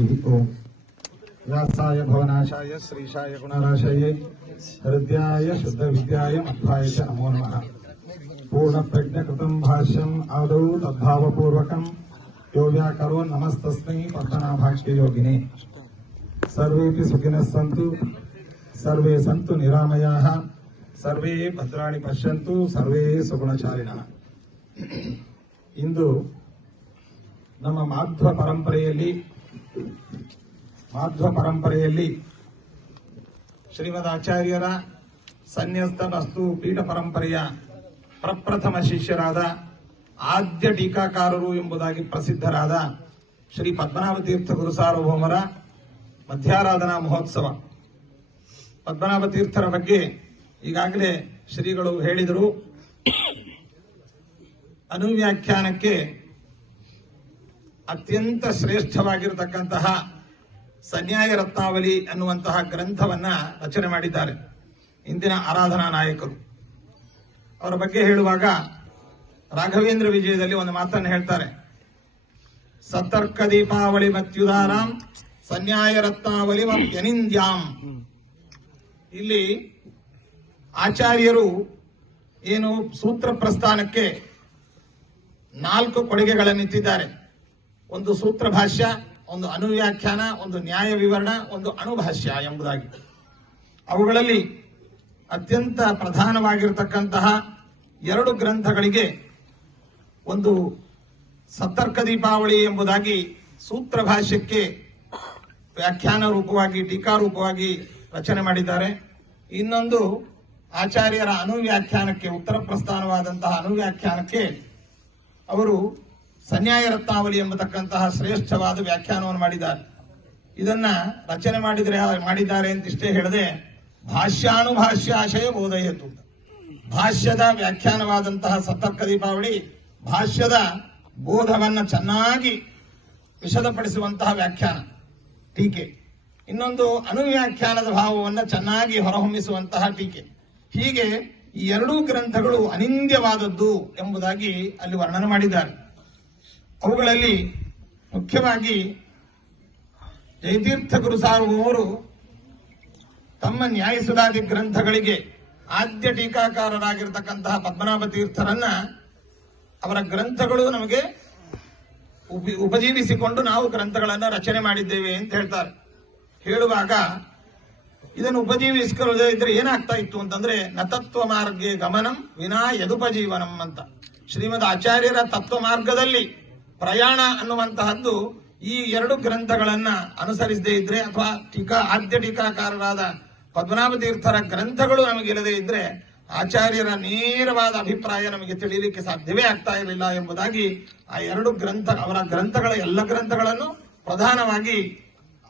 ओम व्यासाय भवनाशाय श्रीशाय गुणराशये हृदयाय शुद्ध विद्याय मध्वाय च नमो नमः। पूर्ण प्रज्ञकृतं भाष्यम् आदौ तद्भावपूर्वकं यो व्याकरो नमस्तस्मै पद्मनाभाख्य योगिने। सर्वेपि सुखिनः सन्तु सर्वे सन्तु निरामयाः सर्वे ಭದ್ರಾಣಿ ಪಶ್ಯಂತು ಸರ್ವೇ ಸುಗುಣಚಾರಿಣಃ। ಇಂದು ನಮ್ಮ ಮಾಧ್ವ ಪರಂಪರೆಯಲ್ಲಿ ಶ್ರೀಮದ್ ಆಚಾರ್ಯರ ಸನ್ಯಸ್ತ ವಸ್ತು ಪೀಠ ಪರಂಪರೆಯ ಪ್ರಪ್ರಥಮ ಶಿಷ್ಯರಾದ ಆದ್ಯ ಟೀಕಾಕಾರರು ಎಂಬುದಾಗಿ ಪ್ರಸಿದ್ಧರಾದ ಶ್ರೀ ಪದ್ಮನಾಭ ತೀರ್ಥ ಗುರು ಸಾರ್ವಭೌಮರ ಮಧ್ಯಾರಾಧನಾ ಮಹೋತ್ಸವ. ಪದ್ಮನಾಭ ತೀರ್ಥರ ಬಗ್ಗೆ ಈಗಾಗಲೇ ಶ್ರೀಗಳು ಹೇಳಿದರು. ಅನುವ್ಯಾಖ್ಯಾನಕ್ಕೆ ಅತ್ಯಂತ ಶ್ರೇಷ್ಠವಾಗಿರತಕ್ಕಂತಹ ಸನ್ಯಾಯ ರತ್ನಾವಲಿ ಅನ್ನುವಂತಹ ಗ್ರಂಥವನ್ನ ರಚನೆ ಮಾಡಿದ್ದಾರೆ ಇಂದಿನ ಆರಾಧನಾ ನಾಯಕರು. ಅವರ ಬಗ್ಗೆ ಹೇಳುವಾಗ ರಾಘವೇಂದ್ರ ವಿಜಯದಲ್ಲಿ ಒಂದು ಮಾತನ್ನು ಹೇಳ್ತಾರೆ, ಸತರ್ಕ ದೀಪಾವಳಿ ಮತ್ಯುದಾರಾಂ ಸನ್ಯಾಯ ರತ್ನಾವಳಿ ಯನಿಂದ್ಯಾಂ. ಇಲ್ಲಿ ಆಚಾರ್ಯರು ಏನು ಸೂತ್ರ ಪ್ರಸ್ಥಾನಕ್ಕೆ 4 ಕೊಡುಗೆಗಳನ್ನಿತ್ತಿದ್ದಾರೆ. ಒಂದು ಸೂತ್ರ ಭಾಷ್ಯ, ಒಂದು ಅನುವ್ಯಾಖ್ಯಾನ, ಒಂದು ನ್ಯಾಯ ವಿವರಣ, ಒಂದು ಅಣುಭಾಷ್ಯ ಎಂಬುದಾಗಿ. ಅವುಗಳಲ್ಲಿ ಅತ್ಯಂತ ಪ್ರಧಾನವಾಗಿರತಕ್ಕಂತಹ 2 ಗ್ರಂಥಗಳಿಗೆ ಒಂದು ಸತರ್ಕ ದೀಪಾವಳಿ ಎಂಬುದಾಗಿ ಸೂತ್ರ ಭಾಷ್ಯಕ್ಕೆ ವ್ಯಾಖ್ಯಾನ ರೂಪವಾಗಿ ಟೀಕಾ ರೂಪವಾಗಿ ರಚನೆ ಮಾಡಿದ್ದಾರೆ. ಇನ್ನೊಂದು ಆಚಾರ್ಯರ ಅನುವ್ಯಾಖ್ಯಾನಕ್ಕೆ, ಉತ್ತರ ಪ್ರಸ್ಥಾನವಾದಂತಹ ಅನುವ್ಯಾಖ್ಯಾನಕ್ಕೆ ಅವರು ಸನ್ಯಾಯ ರತ್ನಾವಲಿ ಎಂಬತಕ್ಕಂತಹ ಶ್ರೇಷ್ಠವಾದ ವ್ಯಾಖ್ಯಾನವನ್ನು ಮಾಡಿದ್ದಾರೆ. ಇದನ್ನ ರಚನೆ ಮಾಡಿದ್ದಾರೆ ಅಂತಿಷ್ಟೇ ಹೇಳದೆ ಭಾಷ್ಯಾನುಭಾಷ್ಯಾಶಯ ಬೋಧಯತು, ಭಾಷ್ಯದ ವ್ಯಾಖ್ಯಾನವಾದಂತಹ ಸತರ್ಕ ದೀಪಾವಳಿ ಭಾಷ್ಯದ ಬೋಧವನ್ನ ಚೆನ್ನಾಗಿ ವಿಶದಪಡಿಸುವಂತಹ ವ್ಯಾಖ್ಯಾನ ಟೀಕೆ. ಇನ್ನೊಂದು ಅನುವ್ಯಾಖ್ಯಾನದ ಭಾವವನ್ನು ಚೆನ್ನಾಗಿ ಹೊರಹೊಮ್ಮಿಸುವಂತಹ ಟೀಕೆ. ಹೀಗೆ ಈ 2 ಗ್ರಂಥಗಳು ಅನಿಂದ್ಯವಾದದ್ದು ಎಂಬುದಾಗಿ ಅಲ್ಲಿ ವರ್ಣನೆ ಮಾಡಿದ್ದಾರೆ. ಅವುಗಳಲ್ಲಿ ಮುಖ್ಯವಾಗಿ ಜಯತೀರ್ಥ ಗುರು ಸಾರ್ವಭೌಮರು ತಮ್ಮ ನ್ಯಾಯಸುಧಾದಿ ಗ್ರಂಥಗಳಿಗೆ ಆದ್ಯ ಟೀಕಾಕಾರರಾಗಿರತಕ್ಕಂತಹ ಪದ್ಮನಾಭ ತೀರ್ಥರನ್ನ ಅವರ ಗ್ರಂಥಗಳು ನಮಗೆ ಉಪಜೀವಿಸಿಕೊಂಡು ನಾವು ಗ್ರಂಥಗಳನ್ನು ರಚನೆ ಮಾಡಿದ್ದೇವೆ ಅಂತ ಹೇಳ್ತಾರೆ. ಹೇಳುವಾಗ ಇದನ್ನು ಉಪಜೀವಿಸಿಕೊಳ್ಳದೆ ಇದ್ರೆ ಏನಾಗ್ತಾ ಇತ್ತು ಅಂತಂದ್ರೆ ನತತ್ವ ಮಾರ್ಗೇ ಗಮನಂ ವಿನಾ ಯದುಪಜೀವನಂ ಅಂತ. ಶ್ರೀಮದ್ ಆಚಾರ್ಯರ ತತ್ವ ಮಾರ್ಗದಲ್ಲಿ ಪ್ರಯಾಣ ಅನ್ನುವಂತಹದ್ದು ಈ 2 ಗ್ರಂಥಗಳನ್ನ ಅನುಸರಿಸದೇ ಇದ್ರೆ, ಅಥವಾ ಆದ್ಯ ಟೀಕಾಕಾರರಾದ ಪದ್ಮನಾಭ ತೀರ್ಥರ ಗ್ರಂಥಗಳು ನಮಗಿಲ್ಲದೆ ಇದ್ರೆ ಆಚಾರ್ಯರ ನೇರವಾದ ಅಭಿಪ್ರಾಯ ನಮಗೆ ತಿಳಿಯಲಿಕ್ಕೆ ಸಾಧ್ಯವೇ ಆಗ್ತಾ ಇರಲಿಲ್ಲ ಎಂಬುದಾಗಿ ಆ 2 ಗ್ರಂಥ, ಅವರ ಗ್ರಂಥಗಳ ಎಲ್ಲ ಗ್ರಂಥಗಳನ್ನು ಪ್ರಧಾನವಾಗಿ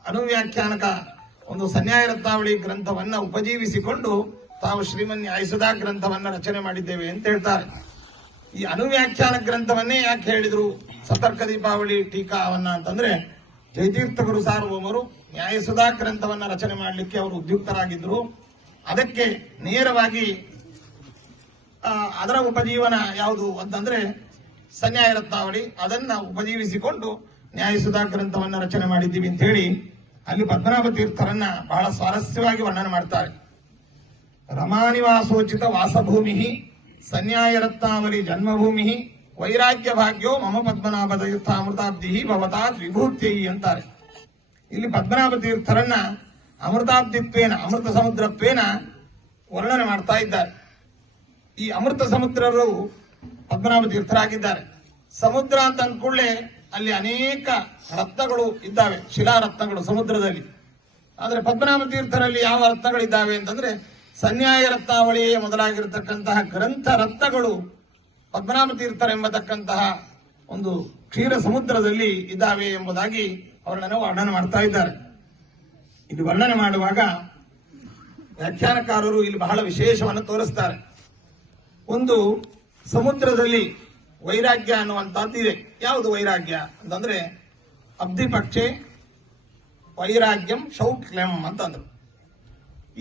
ಅನುವ್ಯಾಖ್ಯಾನಕ ಒಂದು ಸನ್ಯಾಯ ರತ್ನಾವಳಿ ಗ್ರಂಥವನ್ನ ಉಪಜೀವಿಸಿಕೊಂಡು ತಾವು ಶ್ರೀಮನ್ ನ್ಯಾಯಸುಧಾ ಗ್ರಂಥವನ್ನ ರಚನೆ ಮಾಡಿದ್ದೇವೆ ಅಂತ ಹೇಳ್ತಾರೆ. ಈ ಅನುವ್ಯಾಖ್ಯಾನ ಗ್ರಂಥವನ್ನೇ ಯಾಕೆ ಹೇಳಿದ್ರು ಸತರ್ಕ ದೀಪಾವಳಿ ಟೀಕಾವನ್ನ ಅಂತಂದ್ರೆ, ಜಯತೀರ್ಥ ಗುರು ಸಾರ್ವಭೌಮರು ನ್ಯಾಯಸುಧಾ ಗ್ರಂಥವನ್ನ ರಚನೆ ಮಾಡಲಿಕ್ಕೆ ಅವರು ಉದ್ಯುಕ್ತರಾಗಿದ್ರು. ಅದಕ್ಕೆ ನೇರವಾಗಿ ಅದರ ಉಪಜೀವನ ಯಾವುದು ಅಂತಂದ್ರೆ ಸನ್ಯಾಯ ರತ್ನಾವಳಿ, ಅದನ್ನ ಉಪಜೀವಿಸಿಕೊಂಡು ನ್ಯಾಯಸುಧಾ ಗ್ರಂಥವನ್ನ ರಚನೆ ಮಾಡಿದ್ದೀವಿ ಅಂತ ಹೇಳಿ ಅಲ್ಲಿ ಪದ್ಮನಾಭ ತೀರ್ಥರನ್ನ ಬಹಳ ಸ್ವಾರಸ್ಯವಾಗಿ ವರ್ಣನೆ ಮಾಡ್ತಾರೆ. ರಮಾನಿವಾಸೋಚಿತ ವಾಸಭೂಮಿ ಸನ್ಯಾಯ ರತ್ನಾವಲಿ ಜನ್ಮಭೂಮಿ ವೈರಾಗ್ಯ ಭಾಗ್ಯೋ ಮಮ ಪದ್ಮನಾಭ ತೀರ್ಥಾಮೃತಾಬ್ಧಿ ಭವತಾ ವಿಭೂತ್ಯೈ ಅಂತಾರೆ. ಇಲ್ಲಿ ಪದ್ಮನಾಭ ತೀರ್ಥರನ್ನ ಅಮೃತಾಬ್ಧಿತ್ವೇನ, ಅಮೃತ ಸಮುದ್ರತ್ವೇನ ವರ್ಣನೆ ಮಾಡ್ತಾ ಇದ್ದಾರೆ. ಈ ಅಮೃತ ಸಮುದ್ರರು ಪದ್ಮನಾಭ ತೀರ್ಥರಾಗಿದ್ದಾರೆ. ಸಮುದ್ರ ಅಂತ ಅಂದ್ಕೊಳ್ಳೆ ಅಲ್ಲಿ ಅನೇಕ ರತ್ನಗಳು ಇದ್ದಾವೆ, ಶಿಲಾರತ್ನಗಳು ಸಮುದ್ರದಲ್ಲಿ. ಆದರೆ ಪದ್ಮನಾಭ ತೀರ್ಥರಲ್ಲಿ ಯಾವ ರತ್ನಗಳಿದ್ದಾವೆ ಅಂತಂದ್ರೆ ಸನ್ಯಾಯ ರತ್ನಾವಳಿಯೇ ಮೊದಲಾಗಿರತಕ್ಕಂತಹ ಗ್ರಂಥ ರತ್ನಗಳು ಪದ್ಮನಾಭ ತೀರ್ಥರೆಂಬತಕ್ಕಂತಹ ಒಂದು ಕ್ಷೀರ ಸಮುದ್ರದಲ್ಲಿ ಇದ್ದಾವೆ ಎಂಬುದಾಗಿ ಅವರನ್ನು ವರ್ಣನೆ ಮಾಡ್ತಾ ಇದ್ದಾರೆ. ಇದು ವರ್ಣನೆ ಮಾಡುವಾಗ ವ್ಯಾಖ್ಯಾನಕಾರರು ಇಲ್ಲಿ ಬಹಳ ವಿಶೇಷವನ್ನು ತೋರಿಸ್ತಾರೆ. ಒಂದು ಸಮುದ್ರದಲ್ಲಿ ವೈರಾಗ್ಯ ಅನ್ನುವಂತಹದ್ದು ಇದೆ. ಯಾವುದು ವೈರಾಗ್ಯ ಅಂತಂದ್ರೆ ಅಬ್ಧಿಪಕ್ಷೆ ವೈರಾಗ್ಯಂ ಶೌಕ್ಲಂ ಅಂತಂದ್ರು.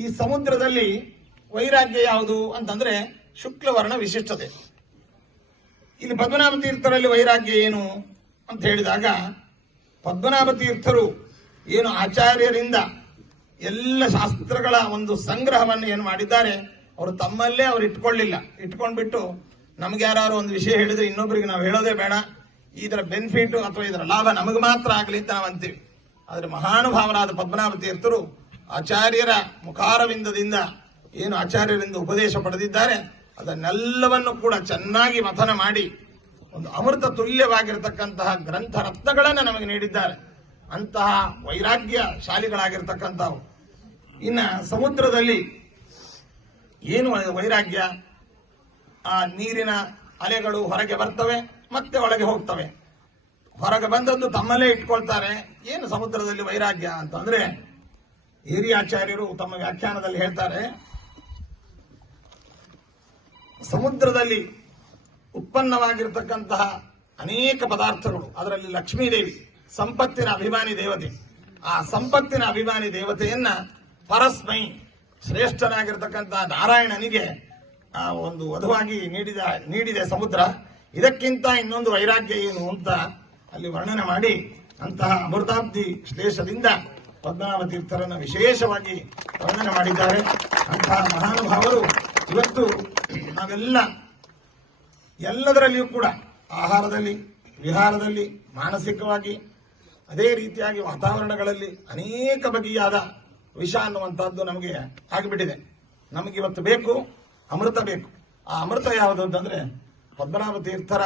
ಈ ಸಮುದ್ರದಲ್ಲಿ ವೈರಾಗ್ಯ ಯಾವುದು ಅಂತಂದ್ರೆ ಶುಕ್ಲವರ್ಣ ವಿಶಿಷ್ಟತೆ. ಇಲ್ಲಿ ಪದ್ಮನಾಭ ತೀರ್ಥರಲ್ಲಿ ವೈರಾಗ್ಯ ಏನು ಅಂತ ಹೇಳಿದಾಗ, ಪದ್ಮನಾಭ ತೀರ್ಥರು ಏನು ಆಚಾರ್ಯರಿಂದ ಎಲ್ಲ ಶಾಸ್ತ್ರಗಳ ಒಂದು ಸಂಗ್ರಹವನ್ನು ಏನು ಮಾಡಿದ್ದಾರೆ ಅವರು ತಮ್ಮಲ್ಲೇ ಅವರು ಇಟ್ಕೊಳ್ಳಿಲ್ಲ. ಇಟ್ಕೊಂಡ್ಬಿಟ್ಟು ನಮ್ಗೆ ಯಾರು ಒಂದು ವಿಷಯ ಹೇಳಿದ್ರೆ ಇನ್ನೊಬ್ಬರಿಗೆ ನಾವು ಹೇಳೋದೇ ಬೇಡ, ಇದರ ಬೆನಿಫಿಟ್ ಅಥವಾ ಇದರ ಲಾಭ ನಮಗೆ ಮಾತ್ರ ಆಗಲಿ ಅಂತ ನಾವು ಅಂತೀವಿ. ಆದರೆ ಮಹಾನುಭಾವರಾದ ಪದ್ಮನಾಭ ತೀರ್ಥರು ಆಚಾರ್ಯರ ಮುಖಾರವಿಂದದಿಂದ ಏನು ಆಚಾರ್ಯರಿಂದ ಉಪದೇಶ ಪಡೆದಿದ್ದಾರೆ ಅದನ್ನೆಲ್ಲವನ್ನು ಕೂಡ ಚೆನ್ನಾಗಿ ಮಥನ ಮಾಡಿ ಒಂದು ಅಮೃತ ತುಲ್ಯವಾಗಿರತಕ್ಕಂತಹ ಗ್ರಂಥ ರತ್ನಗಳನ್ನು ನಮಗೆ ನೀಡಿದ್ದಾರೆ. ಅಂತಹ ವೈರಾಗ್ಯ ಶಾಲಿಗಳಾಗಿರ್ತಕ್ಕಂಥವು. ಇನ್ನು ಸಮುದ್ರದಲ್ಲಿ ಏನು ವೈರಾಗ್ಯ, ಆ ನೀರಿನ ಅಲೆಗಳು ಹೊರಗೆ ಬರ್ತವೆ ಮತ್ತೆ ಒಳಗೆ ಹೋಗ್ತವೆ. ಹೊರಗೆ ಬಂದದ್ದು ತಮ್ಮಲ್ಲೇ ಇಟ್ಕೊಳ್ತಾರೆ. ಏನು ಸಮುದ್ರದಲ್ಲಿ ವೈರಾಗ್ಯ ಅಂತಂದ್ರೆ ಹಿರಿಯಾಚಾರ್ಯರು ತಮ್ಮ ವ್ಯಾಖ್ಯಾನದಲ್ಲಿ ಹೇಳ್ತಾರೆ, ಸಮುದ್ರದಲ್ಲಿ ಉತ್ಪನ್ನವಾಗಿರತಕ್ಕಂತಹ ಅನೇಕ ಪದಾರ್ಥಗಳು, ಅದರಲ್ಲಿ ಲಕ್ಷ್ಮೀದೇವಿ ಸಂಪತ್ತಿನ ಅಭಿಮಾನಿ ದೇವತೆ, ಆ ಸಂಪತ್ತಿನ ಅಭಿಮಾನಿ ದೇವತೆಯನ್ನ ಪರಸ್ಮೈ ಶ್ರೇಷ್ಠನಾಗಿರ್ತಕ್ಕಂತಹ ನಾರಾಯಣನಿಗೆ ಒಂದು ವಧುವಾಗಿ ನೀಡಿದೆ ಸಮುದ್ರ. ಇದಕ್ಕಿಂತ ಇನ್ನೊಂದು ವೈರಾಗ್ಯ ಏನು ಅಂತ ಅಲ್ಲಿ ವರ್ಣನೆ ಮಾಡಿ ಅಂತಹ ಅಮೃತಾಬ್ಧಿ ಶ್ಲೇಷದಿಂದ ಪದ್ಮನಾಭ ತೀರ್ಥರನ್ನು ವಿಶೇಷವಾಗಿ ವರ್ಣನೆ ಮಾಡಿದ್ದಾರೆ. ಅಂತಹ ಮಹಾನುಭಾವರು ಇವತ್ತು ನಾವೆಲ್ಲ ಎಲ್ಲದರಲ್ಲಿಯೂ ಕೂಡ ಆಹಾರದಲ್ಲಿ, ವಿಹಾರದಲ್ಲಿ, ಮಾನಸಿಕವಾಗಿ, ಅದೇ ರೀತಿಯಾಗಿ ವಾತಾವರಣಗಳಲ್ಲಿ ಅನೇಕ ಬಗೆಯಾದ ವಿಷ ಅನ್ನುವಂತಹದ್ದು ನಮಗೆ ಆಗಿಬಿಟ್ಟಿದೆ. ನಮಗಿವತ್ತು ಬೇಕು ಅಮೃತ ಬೇಕು. ಆ ಅಮೃತ ಯಾವುದು ಅಂತಂದ್ರೆ ಪದ್ಮನಾಭ ತೀರ್ಥರ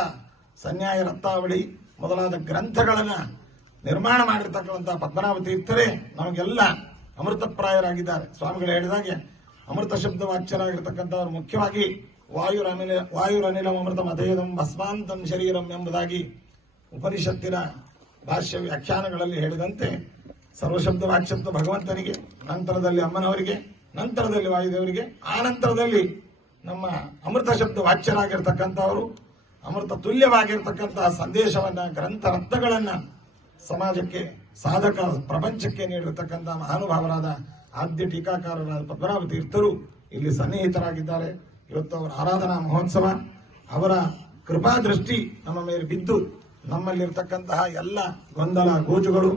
ಸನ್ಯಾಯ ರತ್ನಾವಳಿ ಮೊದಲಾದ ಗ್ರಂಥಗಳನ್ನ ನಿರ್ಮಾಣ ಮಾಡಿರ್ತಕ್ಕಂತಹ ಪದ್ಮನಾಭ ತೀರ್ಥರೇ ನಮಗೆಲ್ಲ ಅಮೃತಪ್ರಾಯರಾಗಿದ್ದಾರೆ. ಸ್ವಾಮಿಗಳು ಹೇಳಿದಾಗೆ ಅಮೃತ ಶಬ್ದ ವಾಚ್ಯರಾಗಿರ್ತಕ್ಕಂಥವ್ರು ಮುಖ್ಯವಾಗಿ ವಾಯುರನಿಲಂ ಅಮೃತ ಮತೇದಂ ಭಸ್ಮಾಂತಂ ಶರೀರಂ ಎಂಬುದಾಗಿ ಉಪನಿಷತ್ತಿನ ಭಾಷ್ಯ ವ್ಯಾಖ್ಯಾನಗಳಲ್ಲಿ ಹೇಳಿದಂತೆ ಸರ್ವಶಬ್ದ ವಾಚ್ಯತ್ವ ಭಗವಂತನಿಗೆ, ನಂತರದಲ್ಲಿ ಅಮ್ಮನವರಿಗೆ, ನಂತರದಲ್ಲಿ ವಾಯುದೇವರಿಗೆ, ಆ ನಂತರದಲ್ಲಿ ನಮ್ಮ ಅಮೃತ ಶಬ್ದ ವಾಚ್ಯರಾಗಿರ್ತಕ್ಕಂಥವರು ಅಮೃತ ತುಲ್ಯವಾಗಿರ್ತಕ್ಕಂತಹ ಸಂದೇಶವನ್ನ, ಗ್ರಂಥ ರತ್ನಗಳನ್ನ ಸಮಾಜಕ್ಕೆ, ಸಾಧಕ ಪ್ರಪಂಚಕ್ಕೆ ನೀಡಿರತಕ್ಕಂತಹ ಮಹಾನುಭಾವರಾದ ಆದ್ಯ ಟೀಕಾಕಾರರಾದ ಪದ್ಮನಾಭ ತೀರ್ಥರು ಇಲ್ಲಿ ಸನ್ನಿಹಿತರಾಗಿದ್ದಾರೆ. ಇವತ್ತು ಅವರ ಆರಾಧನಾ ಮಹೋತ್ಸವ, ಅವರ ಕೃಪಾ ದೃಷ್ಟಿ ನಮ್ಮ ಮೇಲೆ ಬಿದ್ದು ನಮ್ಮಲ್ಲಿರ್ತಕ್ಕಂತಹ ಎಲ್ಲ ಗೊಂದಲ, ಗೋಜುಗಳು,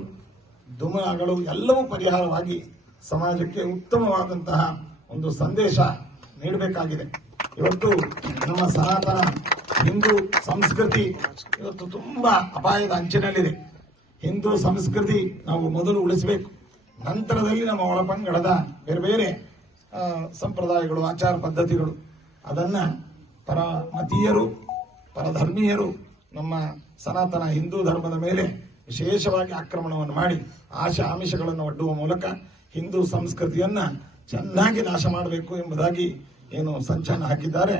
ದುಮಗಳು ಎಲ್ಲವೂ ಪರಿಹಾರವಾಗಿ ಸಮಾಜಕ್ಕೆ ಉತ್ತಮವಾದಂತಹ ಒಂದು ಸಂದೇಶ ನೀಡಬೇಕಾಗಿದೆ. ಇವತ್ತು ನಮ್ಮ ಸನಾತನ ಹಿಂದೂ ಸಂಸ್ಕೃತಿ ಇವತ್ತು ತುಂಬಾ ಅಪಾಯದ ಅಂಚಿನಲ್ಲಿದೆ. ಹಿಂದೂ ಸಂಸ್ಕೃತಿ ನಾವು ಮೊದಲು ಉಳಿಸಬೇಕು. ನಂತರದಲ್ಲಿ ನಮ್ಮ ಒಳಪಂಗಡದ ಬೇರೆ ಬೇರೆ ಸಂಪ್ರದಾಯಗಳು, ಆಚಾರ ಪದ್ಧತಿಗಳು, ಅದನ್ನ ಪರಮತೀಯರು, ಪರಧರ್ಮೀಯರು ನಮ್ಮ ಸನಾತನ ಹಿಂದೂ ಧರ್ಮದ ಮೇಲೆ ವಿಶೇಷವಾಗಿ ಆಕ್ರಮಣವನ್ನು ಮಾಡಿ ಆಮಿಷಗಳನ್ನು ಒಡ್ಡುವ ಮೂಲಕ ಹಿಂದೂ ಸಂಸ್ಕೃತಿಯನ್ನ ಚೆನ್ನಾಗಿ ನಾಶ ಮಾಡಬೇಕು ಎಂಬುದಾಗಿ ಏನು ಸಂಚಲನ ಹಾಕಿದ್ದಾರೆ.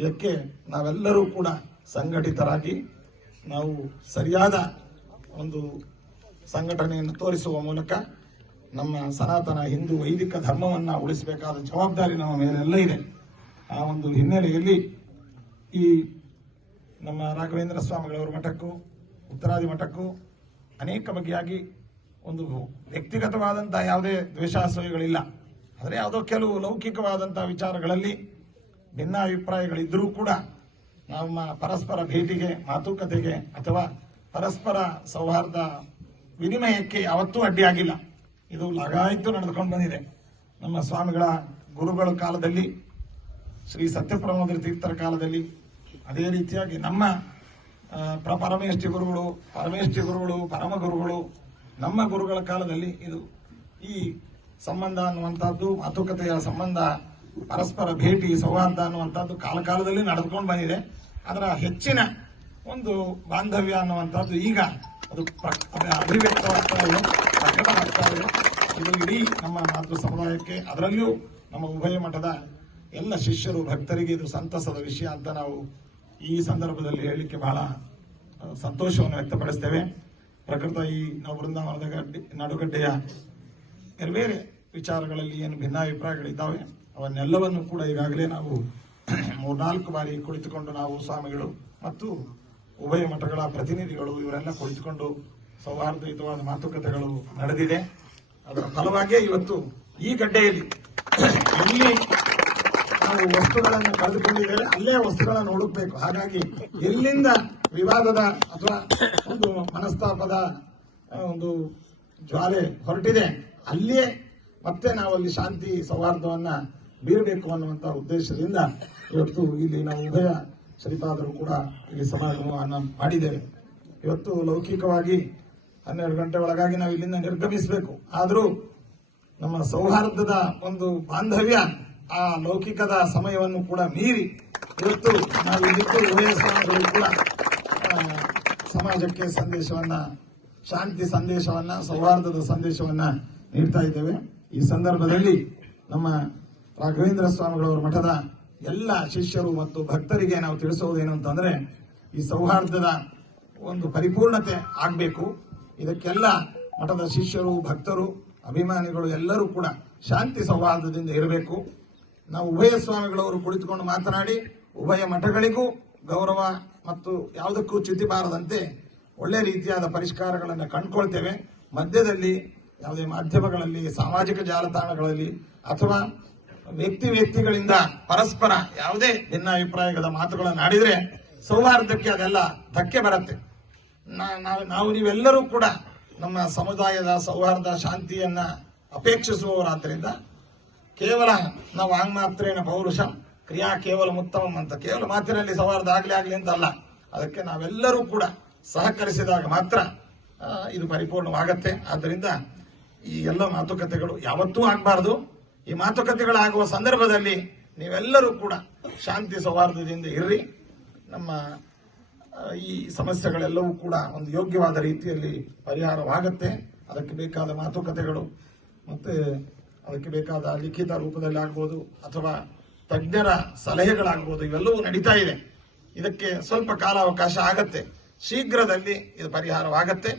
ಇದಕ್ಕೆ ನಾವೆಲ್ಲರೂ ಕೂಡ ಸಂಘಟಿತರಾಗಿ ನಾವು ಸರಿಯಾದ ಒಂದು ಸಂಘಟನೆಯನ್ನು ತೋರಿಸುವ ಮೂಲಕ ನಮ್ಮ ಸನಾತನ ಹಿಂದೂ ವೈದಿಕ ಧರ್ಮವನ್ನ ಉಳಿಸಬೇಕಾದ ಜವಾಬ್ದಾರಿ ನಮ್ಮ ಮೇಲೆಲ್ಲ ಇದೆ. ಆ ಒಂದು ಹಿನ್ನೆಲೆಯಲ್ಲಿ ಈ ನಮ್ಮ ರಾಘವೇಂದ್ರ ಸ್ವಾಮಿಗಳವರ ಮಠಕ್ಕೂ ಉತ್ತರಾದಿ ಮಠಕ್ಕೂ ಅನೇಕ ಬಗೆಯಾಗಿ ಒಂದು ವ್ಯಕ್ತಿಗತವಾದಂತಹ ಯಾವುದೇ ದ್ವೇಷಾಸೂಯೆಗಳಿಲ್ಲ. ಆದರೆ ಯಾವುದೋ ಕೆಲವು ಲೌಕಿಕವಾದಂತಹ ವಿಚಾರಗಳಲ್ಲಿ ಭಿನ್ನಾಭಿಪ್ರಾಯಗಳಿದ್ರೂ ಕೂಡ ನಮ್ಮ ಪರಸ್ಪರ ಭೇಟಿಗೆ, ಮಾತುಕತೆಗೆ ಅಥವಾ ಪರಸ್ಪರ ಸೌಹಾರ್ದ ವಿನಿಮಯಕ್ಕೆ ಯಾವತ್ತೂ ಅಡ್ಡಿಯಾಗಿಲ್ಲ. ಇದು ಲಗಾಯಿತು ನಡೆದುಕೊಂಡು ಬಂದಿದೆ. ನಮ್ಮ ಸ್ವಾಮಿಗಳ ಗುರುಗಳ ಕಾಲದಲ್ಲಿ, ಶ್ರೀ ಸತ್ಯಪ್ರಮೋದರ ತೀರ್ಥರ ಕಾಲದಲ್ಲಿ, ಅದೇ ರೀತಿಯಾಗಿ ನಮ್ಮ ಪರಮೇಷ್ಠಿ ಗುರುಗಳು, ಪರಮ ಗುರುಗಳು, ನಮ್ಮ ಗುರುಗಳ ಕಾಲದಲ್ಲಿ ಇದು ಈ ಸಂಬಂಧ ಅನ್ನುವಂಥದ್ದು, ಮಾತುಕತೆಯ ಸಂಬಂಧ, ಪರಸ್ಪರ ಭೇಟಿ, ಸೌಹಾರ್ದ ಅನ್ನುವಂಥದ್ದು ಕಾಲಕಾಲದಲ್ಲಿ ನಡೆದುಕೊಂಡು ಬಂದಿದೆ. ಅದರ ಹೆಚ್ಚಿನ ಒಂದು ಬಾಂಧವ್ಯ ಅನ್ನುವಂಥದ್ದು ಈಗ ಅದು ಅಭಿವ್ಯಕ್ತವಾಗ್ತಾ ಇದೆ, ಪ್ರಕಟವಾಗ್ತಾ ಇದೆ. ಇದು ಇಡೀ ನಮ್ಮ ಮಾತೃ ಸಮುದಾಯಕ್ಕೆ, ಅದರಲ್ಲಿಯೂ ನಮ್ಮ ಉಭಯ ಮಠದ ಎಲ್ಲ ಶಿಷ್ಯರು, ಭಕ್ತರಿಗೆ ಇದು ಸಂತಸದ ವಿಷಯ ಅಂತ ನಾವು ಈ ಸಂದರ್ಭದಲ್ಲಿ ಹೇಳಲಿಕ್ಕೆ ಬಹಳ ಸಂತೋಷವನ್ನು ವ್ಯಕ್ತಪಡಿಸ್ತೇವೆ. ಪ್ರಕೃತ ಈ ನಾವು ವೃಂದಾವನದ ನಡುಗಡ್ಡೆಯ ಬೇರೆ ಬೇರೆ ವಿಚಾರಗಳಲ್ಲಿ ಏನು ಭಿನ್ನಾಭಿಪ್ರಾಯಗಳಿದ್ದಾವೆ ಅವನ್ನೆಲ್ಲವನ್ನು ಕೂಡ ಈಗಾಗಲೇ ನಾವು 3-4 ಬಾರಿ ಕುಳಿತುಕೊಂಡು ನಾವು ಸ್ವಾಮಿಗಳು ಮತ್ತು ಉಭಯ ಮಠಗಳ ಪ್ರತಿನಿಧಿಗಳು ಇವರೆಲ್ಲ ಕುಳಿತುಕೊಂಡು ಸೌಹಾರ್ದಯುತವಾದ ಮಾತುಕತೆಗಳು ನಡೆದಿದೆ. ಅದರ ಫಲವಾಗಿಯೇ ಇವತ್ತು ಈ ಗಡ್ಡೆಯಲ್ಲಿ ಎಲ್ಲಿ ನಾವು ವಸ್ತುಗಳನ್ನು ಕಳೆದುಕೊಂಡಿದ್ದೇವೆ ಅಲ್ಲೇ ವಸ್ತುಗಳನ್ನು ಹುಡುಕಬೇಕು. ಹಾಗಾಗಿ ಎಲ್ಲಿಂದ ವಿವಾದದ ಅಥವಾ ಒಂದು ಮನಸ್ತಾಪದ ಒಂದು ಜ್ವಾಲೆ ಹೊರಟಿದೆ, ಅಲ್ಲಿಯೇ ಮತ್ತೆ ನಾವಲ್ಲಿ ಶಾಂತಿ ಸೌಹಾರ್ದವನ್ನ ಬೀರಬೇಕು ಅನ್ನುವಂತಹ ಉದ್ದೇಶದಿಂದ ಇವತ್ತು ಇಲ್ಲಿ ನಾವು ಉಭಯ ಶ್ರೀಪಾದರು ಕೂಡ ಇಲ್ಲಿ ಸಮಾಗಮವನ್ನು ಮಾಡಿದ್ದೇವೆ. ಇವತ್ತು ಲೌಕಿಕವಾಗಿ 12 ಗಂಟೆ ಒಳಗಾಗಿ ನಾವು ಇಲ್ಲಿಂದ ನಿರ್ಗಮಿಸಬೇಕು. ಆದರೂ ನಮ್ಮ ಸೌಹಾರ್ದದ ಒಂದು ಬಾಂಧವ್ಯ ಆ ಲೌಕಿಕದ ಸಮಯವನ್ನು ಕೂಡ ಮೀರಿ ಇವತ್ತು ನಾವು ಇಲ್ಲಿದ್ದು ಉಭಯ ಸ್ವಾಮಿಗಳು ಕೂಡ ಸಮಾಜಕ್ಕೆ ಸಂದೇಶವನ್ನ, ಶಾಂತಿ ಸಂದೇಶವನ್ನ, ಸೌಹಾರ್ದದ ಸಂದೇಶವನ್ನ ನೀಡ್ತಾ ಇದ್ದೇವೆ. ಈ ಸಂದರ್ಭದಲ್ಲಿ ನಮ್ಮ ರಾಘವೇಂದ್ರ ಸ್ವಾಮಿಗಳವರ ಮಠದ ಎಲ್ಲ ಶಿಷ್ಯರು ಮತ್ತು ಭಕ್ತರಿಗೆ ನಾವು ತಿಳಿಸುವುದೇನು ಅಂತಂದ್ರೆ, ಈ ಸೌಹಾರ್ದದ ಒಂದು ಪರಿಪೂರ್ಣತೆ ಆಗಬೇಕು. ಇದಕ್ಕೆಲ್ಲ ಮಠದ ಶಿಷ್ಯರು, ಭಕ್ತರು, ಅಭಿಮಾನಿಗಳು ಎಲ್ಲರೂ ಕೂಡ ಶಾಂತಿ ಸೌಹಾರ್ದದಿಂದ ಇರಬೇಕು. ನಾವು ಉಭಯ ಸ್ವಾಮಿಗಳವರು ಕುಳಿತುಕೊಂಡು ಮಾತನಾಡಿ ಉಭಯ ಮಠಗಳಿಗೂ ಗೌರವ ಮತ್ತು ಯಾವುದಕ್ಕೂ ಚ್ಯುತಿ ಬಾರದಂತೆ ಒಳ್ಳೆ ರೀತಿಯಾದ ಪರಿಷ್ಕಾರಗಳನ್ನು ಕಂಡುಕೊಳ್ತೇವೆ. ಮಧ್ಯದಲ್ಲಿ ಯಾವುದೇ ಮಾಧ್ಯಮಗಳಲ್ಲಿ, ಸಾಮಾಜಿಕ ಜಾಲತಾಣಗಳಲ್ಲಿ ಅಥವಾ ವ್ಯಕ್ತಿಗಳಿಂದ ಪರಸ್ಪರ ಯಾವುದೇ ಭಿನ್ನಾಭಿಪ್ರಾಯದ ಮಾತುಗಳನ್ನು ಆಡಿದ್ರೆ ಸೌಹಾರ್ದಕ್ಕೆ ಅದೆಲ್ಲ ಧಕ್ಕೆ ಬರುತ್ತೆ. ನಾವು ನೀವೆಲ್ಲರೂ ಕೂಡ ನಮ್ಮ ಸಮುದಾಯದ ಸೌಹಾರ್ದ ಶಾಂತಿಯನ್ನ ಅಪೇಕ್ಷಿಸುವವರಾದ್ದರಿಂದ ಕೇವಲ ನಾವು ಮಾತ್ರೇನ ಪೌರುಷಂ ಕ್ರಿಯಾ ಕೇವಲ ಉತ್ತಮಂ ಅಂತ, ಕೇವಲ ಮಾತಿನಲ್ಲಿ ಸೌಹಾರ್ದ ಆಗ್ಲಿ ಅಂತ ಅಲ್ಲ, ಅದಕ್ಕೆ ನಾವೆಲ್ಲರೂ ಕೂಡ ಸಹಕರಿಸಿದಾಗ ಮಾತ್ರ ಇದು ಪರಿಪೂರ್ಣವಾಗತ್ತೆ. ಆದ್ದರಿಂದ ಈ ಎಲ್ಲ ಮಾತುಕತೆಗಳು ಯಾವತ್ತೂ ಆಗಬಾರದು. ಈ ಮಾತುಕತೆಗಳಾಗುವ ಸಂದರ್ಭದಲ್ಲಿ ನೀವೆಲ್ಲರೂ ಕೂಡ ಶಾಂತಿ ಸೌಹಾರ್ದದಿಂದ ಇರ್ರಿ. ನಮ್ಮ ಈ ಸಮಸ್ಯೆಗಳೆಲ್ಲವೂ ಕೂಡ ಒಂದು ಯೋಗ್ಯವಾದ ರೀತಿಯಲ್ಲಿ ಪರಿಹಾರವಾಗುತ್ತೆ. ಅದಕ್ಕೆ ಬೇಕಾದ ಮಾತುಕತೆಗಳು ಮತ್ತೆ ಅದಕ್ಕೆ ಬೇಕಾದ ಲಿಖಿತ ರೂಪದಲ್ಲಿ ಆಗ್ಬೋದು ಅಥವಾ ತಜ್ಞರ ಸಲಹೆಗಳಾಗ್ಬೋದು, ಇವೆಲ್ಲವೂ ನಡೀತಾ ಇದೆ. ಇದಕ್ಕೆ ಸ್ವಲ್ಪ ಕಾಲಾವಕಾಶ ಆಗತ್ತೆ. ಶೀಘ್ರದಲ್ಲಿ ಇದು ಪರಿಹಾರವಾಗತ್ತೆ.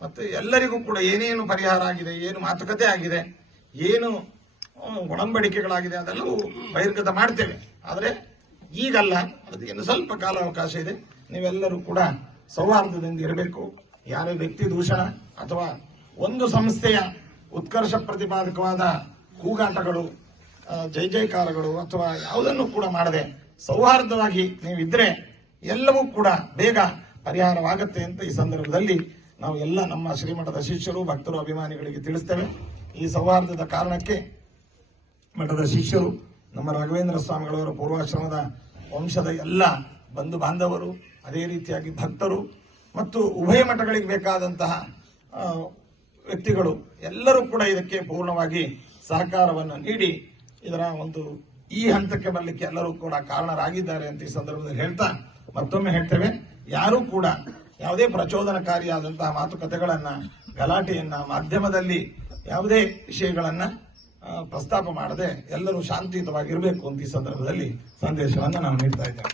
ಮತ್ತು ಎಲ್ಲರಿಗೂ ಕೂಡ ಏನೇನು ಪರಿಹಾರ ಆಗಿದೆ, ಏನು ಮಾತುಕತೆ ಆಗಿದೆ, ಏನು ಒಡಂಬಡಿಕೆಗಳಾಗಿದೆ ಅದೆಲ್ಲವೂ ಬಹಿರ್ಗತ ಮಾಡ್ತೇವೆ. ಆದರೆ ಈಗಲ್ಲ, ಅದಕ್ಕೆ ಇನ್ನು ಸ್ವಲ್ಪ ಕಾಲಾವಕಾಶ ಇದೆ. ನೀವೆಲ್ಲರೂ ಕೂಡ ಸೌಹಾರ್ದದಿಂದ ಇರಬೇಕು. ಯಾರೇ ವ್ಯಕ್ತಿ ದೂಷಣ ಅಥವಾ ಒಂದು ಸಂಸ್ಥೆಯ ಉತ್ಕರ್ಷ ಪ್ರತಿಪಾದಕವಾದ ಕೂಗಾಟಗಳು, ಜೈಕಾರಗಳು ಅಥವಾ ಯಾವುದನ್ನು ಕೂಡ ಮಾಡದೆ ಸೌಹಾರ್ದವಾಗಿ ನೀವಿದ್ರೆ ಎಲ್ಲವೂ ಕೂಡ ಬೇಗ ಪರಿಹಾರವಾಗತ್ತೆ ಅಂತ ಈ ಸಂದರ್ಭದಲ್ಲಿ ನಾವು ಎಲ್ಲ ನಮ್ಮ ಶ್ರೀಮಠದ ಶಿಷ್ಯರು, ಭಕ್ತರು, ಅಭಿಮಾನಿಗಳಿಗೆ ತಿಳಿಸ್ತೇವೆ. ಈ ಸೌಹಾರ್ದದ ಕಾರಣಕ್ಕೆ ಮಠದ ಶಿಷ್ಯರು, ನಮ್ಮ ರಾಘವೇಂದ್ರ ಸ್ವಾಮಿಗಳವರ ಪೂರ್ವಾಶ್ರಮದ ವಂಶದ ಎಲ್ಲ ಬಂಧು ಬಾಂಧವರು, ಅದೇ ರೀತಿಯಾಗಿ ಭಕ್ತರು ಮತ್ತು ಉಭಯ ಮಠಗಳಿಗೆ ಬೇಕಾದಂತಹ ವ್ಯಕ್ತಿಗಳು ಎಲ್ಲರೂ ಕೂಡ ಇದಕ್ಕೆ ಪೂರ್ಣವಾಗಿ ಸಹಕಾರವನ್ನು ನೀಡಿ ಇದರ ಒಂದು ಈ ಹಂತಕ್ಕೆ ಬರಲಿಕ್ಕೆ ಎಲ್ಲರೂ ಕೂಡ ಕಾರಣರಾಗಿದ್ದಾರೆ ಅಂತ ಈ ಸಂದರ್ಭದಲ್ಲಿ ಹೇಳ್ತಾ ಮತ್ತೊಮ್ಮೆ ಹೇಳ್ತೇವೆ, ಯಾರೂ ಕೂಡ ಯಾವುದೇ ಪ್ರಚೋದನಕಾರಿಯಾದಂತಹ ಮಾತುಕತೆಗಳನ್ನ, ಗಲಾಟೆಯನ್ನ, ಮಾಧ್ಯಮದಲ್ಲಿ ಯಾವುದೇ ವಿಷಯಗಳನ್ನ ಪ್ರಸ್ತಾಪ ಮಾಡದೆ ಎಲ್ಲರೂ ಶಾಂತಿಯುತವಾಗಿರಬೇಕು ಅಂತ ಈ ಸಂದರ್ಭದಲ್ಲಿ ಸಂದೇಶವನ್ನು ನಾವು ನೀಡ್ತಾ ಇದ್ದೇವೆ.